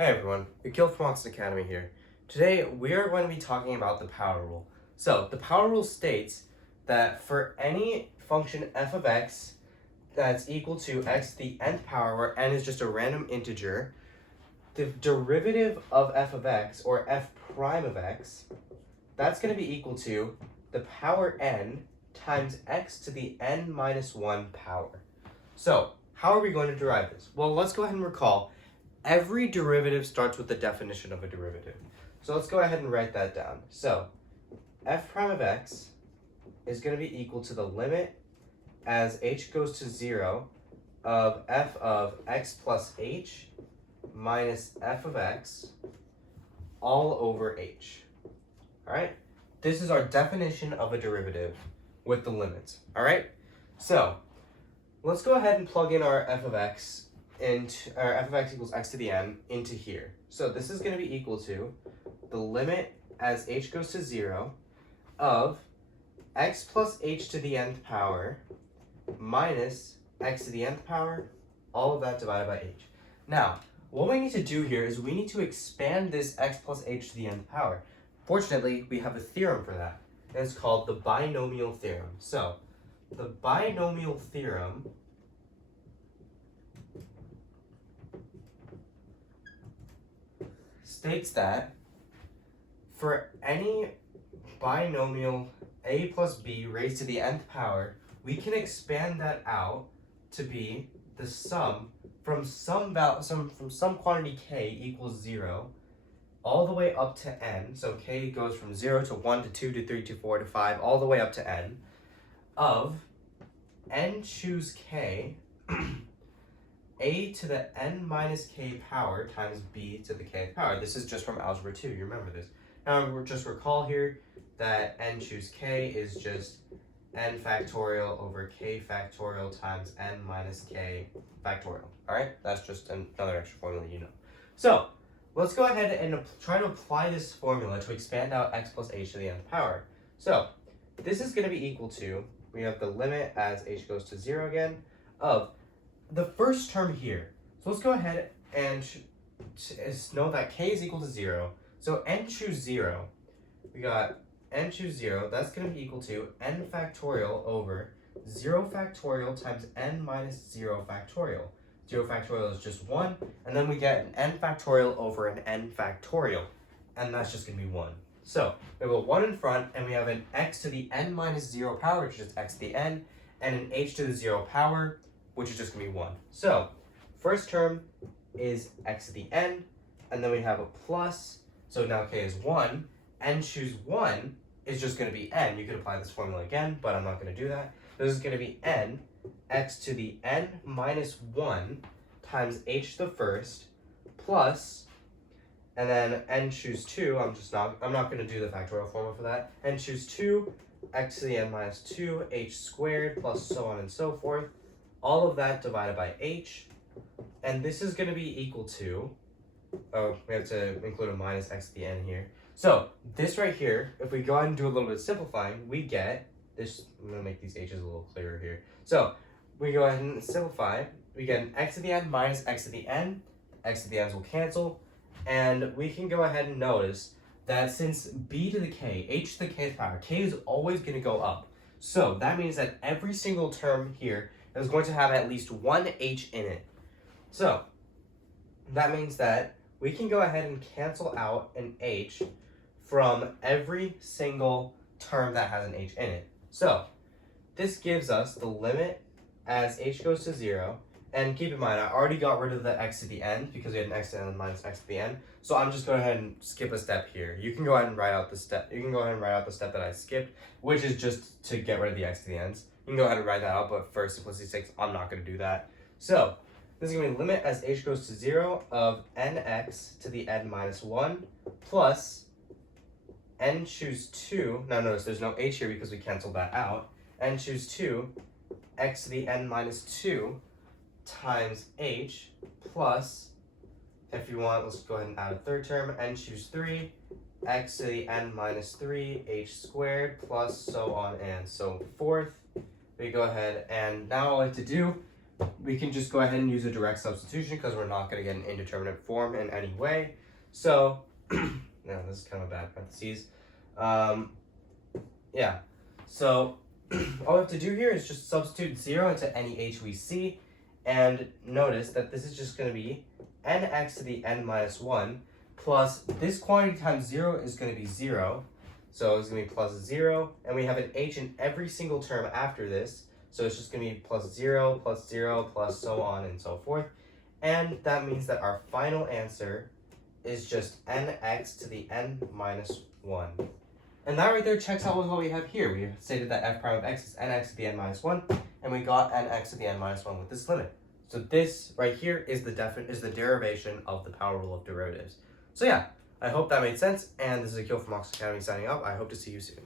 Hey everyone, Akil from Austin Academy here. Today we are going to be talking about the power rule. So the power rule states that for any function f of x that's equal to x to the nth power, where n is just a random integer, the derivative of f of x, or f prime of x, that's going to be equal to the power n times x to the n minus 1 power. So how are we going to derive this? Well, let's go ahead and recall every derivative starts with the definition of a derivative. So let's go ahead and write that down. So f prime of x is going to be equal to the limit as h goes to 0 of f of x plus h minus f of x all over h. All right? This is our definition of a derivative with the limits. All right? So let's go ahead and plug in our f of x into our f of x equals x to the n into here. So this is going to be equal to the limit as h goes to 0 of x plus h to the nth power minus x to the nth power, all of that divided by h. Now, what we need to do here is we need to expand this x plus h to the nth power. Fortunately, we have a theorem for that, and it's called the Binomial Theorem. So, the Binomial Theorem states that for any binomial a plus b raised to the nth power, we can expand that out to be the sum from some quantity k equals 0 all the way up to n. So k goes from 0 to 1 to 2 to 3 to 4 to 5 all the way up to n of n choose k a to the n minus k power times b to the k power. This is just from algebra 2. You remember this. Now, just recall here that n choose k is just n factorial over k factorial times n minus k factorial. All right? That's just another extra formula you know. So let's go ahead and try to apply this formula to expand out x plus h to the nth power. So this is going to be equal to, we have the limit as h goes to 0 again, of the first term here. So let's go ahead and know that k is equal to 0. So n choose 0. We got n choose 0. That's going to be equal to n factorial over 0 factorial times n minus 0 factorial. 0 factorial is just 1. And then we get an n factorial over an n factorial. And that's just going to be 1. So we have a 1 in front, and we have an x to the n minus 0 power, which is x to the n, and an h to the 0 power, which is just going to be 1. So first term is x to the n, and then we have a plus. So now k is 1. N choose 1 is just going to be n. You could apply this formula again, but I'm not going to do that. This is going to be n, x to the n minus 1 times h to the first, plus, and then n choose 2. I'm not going to do the factorial formula for that. N choose 2, x to the n minus 2, h squared, plus so on and so forth. All of that divided by h. And this is going to be equal to, we have to include a minus x to the n here. So this right here, if we go ahead and do a little bit of simplifying, we get this. I'm going to make these h's a little clearer here. So we go ahead and simplify. We get an x to the n minus x to the n. X to the n's will cancel. And we can go ahead and notice that since b to the k, h to the kth power, k is always going to go up. So that means that every single term here is going to have at least one h in it. So that means that we can go ahead and cancel out an h from every single term that has an h in it. So this gives us the limit as h goes to 0. And keep in mind, I already got rid of the x to the n because we had an x to the n minus x to the n. So I'm just going ahead and skip a step here. You can go ahead and write out the step. You can go ahead and write out the step that I skipped, which is just to get rid of the x to the n's. You can go ahead and write that out, but for simplicity's sake, I'm not going to do that. So this is going to be limit as h goes to 0 of nx to the n minus 1 plus n choose 2. Now notice there's no h here because we canceled that out. N choose 2 x to the n minus 2 times h plus, if you want, let's go ahead and add a third term, n choose 3 x to the n minus 3 h squared plus so on and so forth. We go ahead and now all I have to do we can just go ahead and use a direct substitution because we're not going to get an indeterminate form in any way. So, no, this is kind of a bad parentheses. Yeah, so all we have to do here is just substitute 0 into any h we see, and notice that this is just going to be nx to the n minus 1 plus this quantity times 0 is going to be 0, so it's going to be plus 0, and we have an h in every single term after this, so it's just going to be plus 0, plus so on and so forth, and that means that our final answer is just nx to the n minus 1. And that right there checks out with what we have here. We stated that f prime of x is nx to the n minus 1, and we got nx to the n minus 1 with this limit. So this right here is the derivation of the power rule of derivatives. So yeah, I hope that made sense, and this is Akil from Ox Academy signing up. I hope to see you soon.